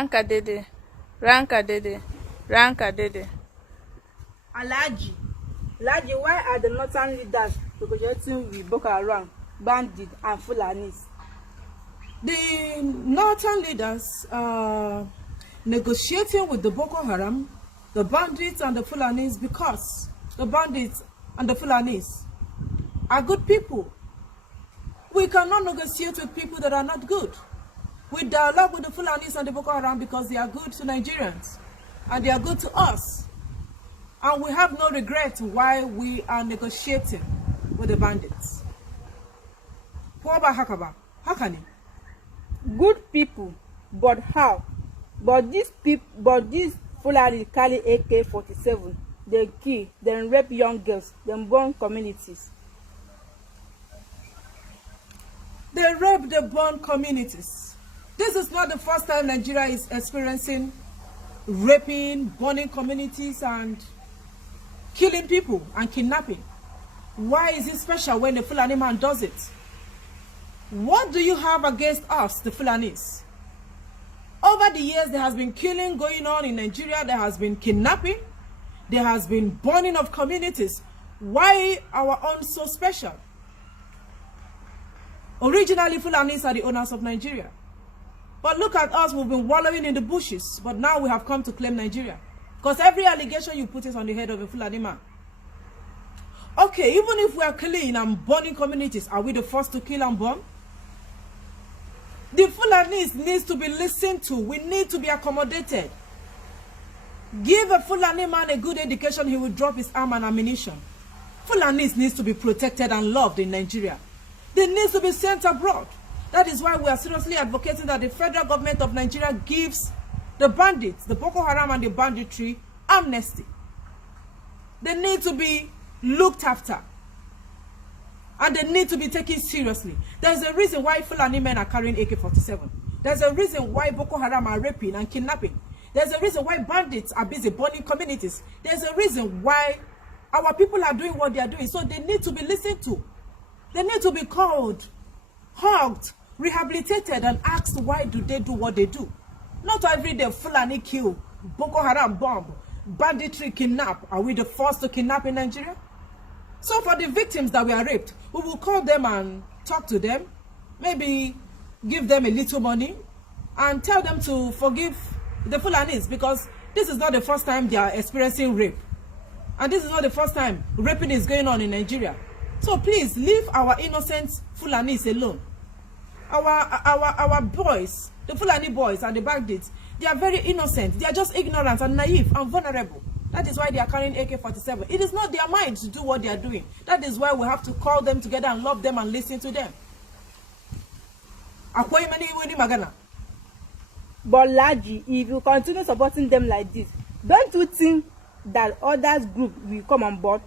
Ranka dede, ranka dede, ranka dede. Alhaji, why are the northern leaders negotiating with Boko Haram, bandits, and Fulanis? The northern leaders are negotiating with the Boko Haram, the bandits, and the Fulanis because the bandits and the Fulanis are good people. We cannot negotiate with people that are not good. We dialogue with the Fulanis and the Boko Haram because they are good to Nigerians and they are good to us. And we have no regret why we are negotiating with the bandits. Good people, but how? But these Fulani carry AK-47, they kill, then rape young girls, then burn communities. They rape the born communities. This is not the first time Nigeria is experiencing raping, burning communities, and killing people and kidnapping. Why is it special when the Fulani man does it? What do you have against us, the Fulanis? Over the years, there has been killing going on in Nigeria. There has been kidnapping. There has been burning of communities. Why our own so special? Originally, Fulanis are the owners of Nigeria. But look at us, we've been wallowing in the bushes. But now we have come to claim Nigeria. Because every allegation you put is on the head of a Fulani man. Okay, even if we are killing and burning communities, are we the first to kill and burn? The Fulanis needs to be listened to. We need to be accommodated. Give a Fulani man a good education, he will drop his arm and ammunition. Fulanis needs to be protected and loved in Nigeria. They need to be sent abroad. That is why we are seriously advocating that the federal government of Nigeria gives the bandits, the Boko Haram and the banditry, amnesty. They need to be looked after. And they need to be taken seriously. There's a reason why Fulani men are carrying AK-47. There's a reason why Boko Haram are raping and kidnapping. There's a reason why bandits are busy burning communities. There's a reason why our people are doing what they are doing. So they need to be listened to. They need to be called, hugged, rehabilitated, and asked why do they do what they do. Not every day Fulani kill, Boko Haram bomb, banditry kidnap. Are we the first to kidnap in Nigeria? So for the victims that were raped, we will call them and talk to them, maybe give them a little money, and tell them to forgive the Fulanis, because this is not the first time they are experiencing rape. And this is not the first time raping is going on in Nigeria. So please, leave our innocent Fulanis alone. Our boys, the Fulani boys and the bandits, they are very innocent. They are just ignorant and naive and vulnerable. That is why they are carrying AK-47. It is not their mind to do what they are doing. That is why we have to call them together and love them and listen to them. But Laji, if you continue supporting them like this, don't you think that others group will come on board?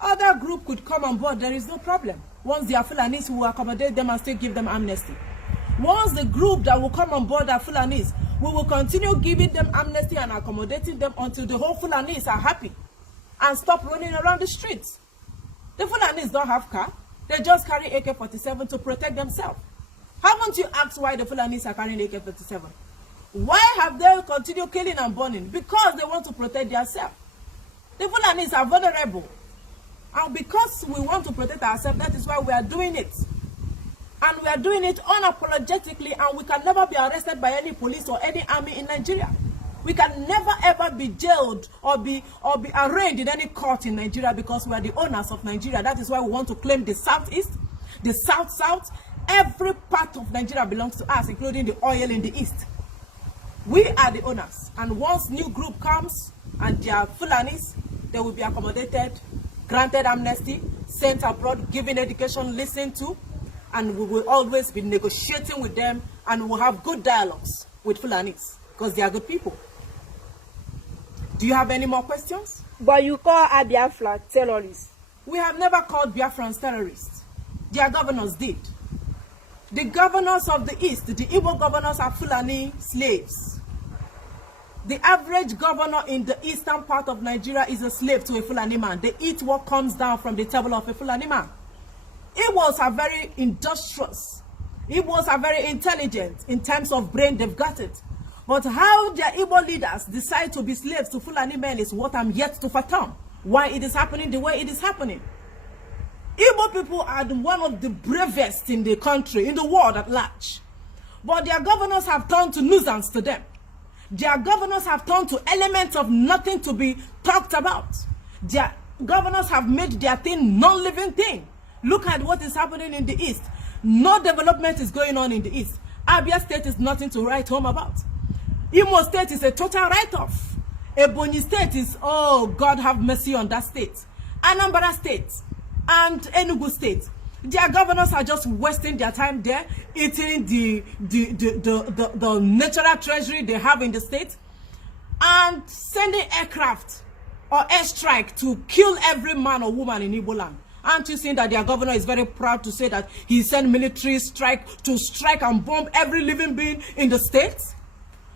Other group could come on board, there is no problem. Once they are Fulanis, we will accommodate them and still give them amnesty. Once the group that will come on board are Fulanis, we will continue giving them amnesty and accommodating them until the whole Fulanis are happy and stop running around the streets. The Fulanis don't have car, they just carry AK-47 to protect themselves. Haven't you asked why the Fulanis are carrying AK-47? Why have they continued killing and burning? Because they want to protect themselves. The Fulanis are vulnerable. And because we want to protect ourselves, that is why we are doing it. And we are doing it unapologetically, and we can never be arrested by any police or any army in Nigeria. We can never ever be jailed or be arraigned in any court in Nigeria because we are the owners of Nigeria. That is why we want to claim the southeast, the south. Every part of Nigeria belongs to us, including the oil in the east. We are the owners. And once new group comes and they are Fulanis, they will be accommodated, granted amnesty, sent abroad, given education, listened to, and we will always be negotiating with them, and we'll have good dialogues with Fulanis because they are good people. Do you have any more questions? But you call Biafra terrorists. We have never called Biafrans terrorists. Their governors did. The governors of the East, the Igbo governors, are Fulani slaves. The average governor in the eastern part of Nigeria is a slave to a Fulani man. They eat what comes down from the table of a Fulani man. Igbos are very industrious. Igbos are very intelligent in terms of brain, they've got it. But how their Igbo leaders decide to be slaves to Fulani men is what I'm yet to fathom. Why it is happening the way it is happening. Igbo people are one of the bravest in the country, in the world at large. But their governors have turned to nuisance to them. Their governors have turned to elements of nothing to be talked about. Their governors have made their thing non-living thing. Look at what is happening in the East. No development is going on in the East. Abia State is nothing to write home about. Imo State is a total write-off. Ebonyi State is, oh, God have mercy on that state. Anambra State and Enugu State, their governors are just wasting their time there, eating the natural treasury they have in the state, and sending aircraft or airstrike to kill every man or woman in Igbo land. Aren't you seeing that their governor is very proud to say that he sent military strike to strike and bomb every living being in the state?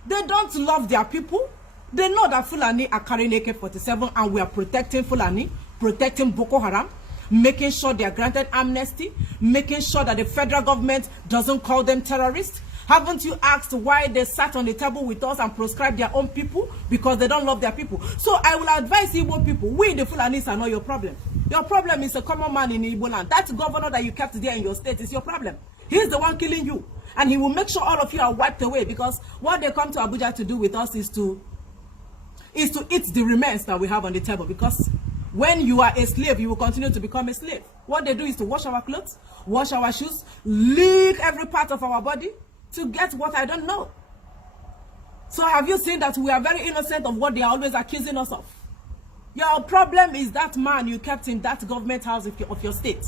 They don't love their people. They know that Fulani are carrying AK-47 and we are protecting Fulani, protecting Boko Haram, making sure they are granted amnesty, making sure that the federal government doesn't call them terrorists. Haven't you asked why they sat on the table with us and proscribed their own people? Because they don't love their people. So I will advise Igbo people, we the Fulanis are not your problem. Your problem is a common man in Igbo land. That governor that you kept there in your state is your problem. He's the one killing you. And he will make sure all of you are wiped away, because what they come to Abuja to do with us is to eat the remains that we have on the table. Because when you are a slave, you will continue to become a slave. What they do is to wash our clothes, wash our shoes, lick every part of our body to get what I don't know. So have you seen that we are very innocent of what they are always accusing us of? Your problem is that man you kept in that government house of your state.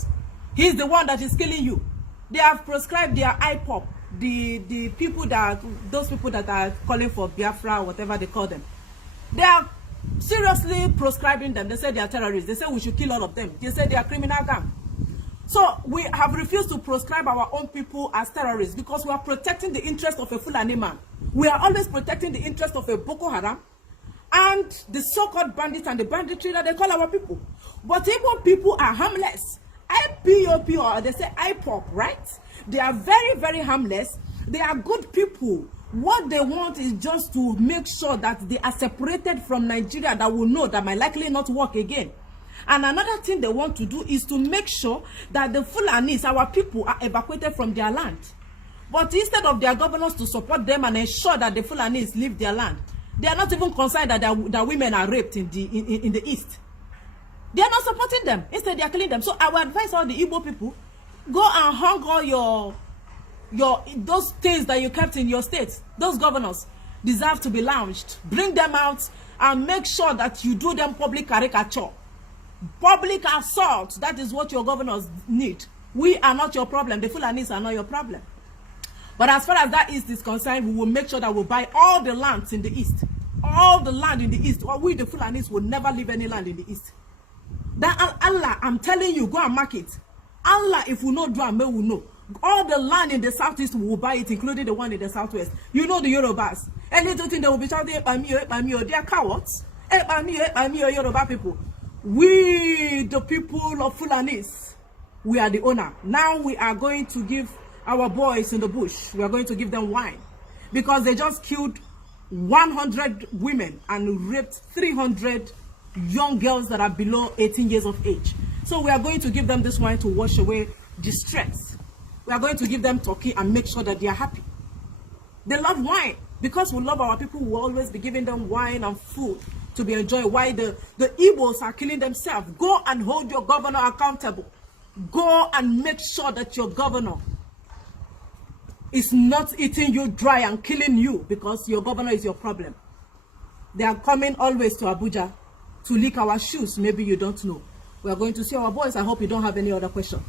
He's the one that is killing you. They have proscribed their IPOP, the people that, those people that are calling for Biafra, whatever they call them. They are seriously proscribing them. They say they are terrorists. They say we should kill all of them. They say they are criminal gang. So we have refused to proscribe our own people as terrorists because we are protecting the interest of a Fulani man. We are always protecting the interest of a Boko Haram and the so-called bandits and the banditry that they call our people. But Igbo people are harmless. IPOP, or they say IPOP, right? They are very, very harmless. They are good people. What they want is just to make sure that they are separated from Nigeria, that will know that might likely not work again. And another thing they want to do is to make sure that the Fulanis, our people, are evacuated from their land. But instead of their governors to support them and ensure that the Fulanis leave their land, they are not even concerned that women are raped in the East. They are not supporting them. Instead, they are killing them. So I would advise all the Igbo people, go and hang all those things that you kept in your state. Those governors deserve to be launched. Bring them out and make sure that you do them public caricature. Public assault. That is what your governors need. We are not your problem. The Fulanis are not your problem. But as far as that East is concerned, we will make sure that we buy all the lands in the East. All the land in the East. Or we, the Fulanis, will never leave any land in the East. That Allah, I'm telling you, go and mark it. Allah, if we know do, we will know. All the land in the Southeast, we will buy it, including the one in the Southwest. You know the Yorubas. Any little thing they will be shouting, they are cowards. Yoruba people. We, the people of Fulanis, we are the owner. Now we are going to give our boys in the bush, we are going to give them wine. Because they just killed 100 women and raped 300 young girls that are below 18 years of age. So we are going to give them this wine to wash away distress. We are going to give them turkey and make sure that they are happy. They love wine. Because we love our people, we will always be giving them wine and food to be enjoyed. Why the Igbos are killing themselves. Go and hold your governor accountable. Go and make sure that your governor is not eating you dry and killing you, because your governor is your problem. They are coming always to Abuja to lick our shoes. Maybe you don't know. We are going to see our boys. I hope you don't have any other question.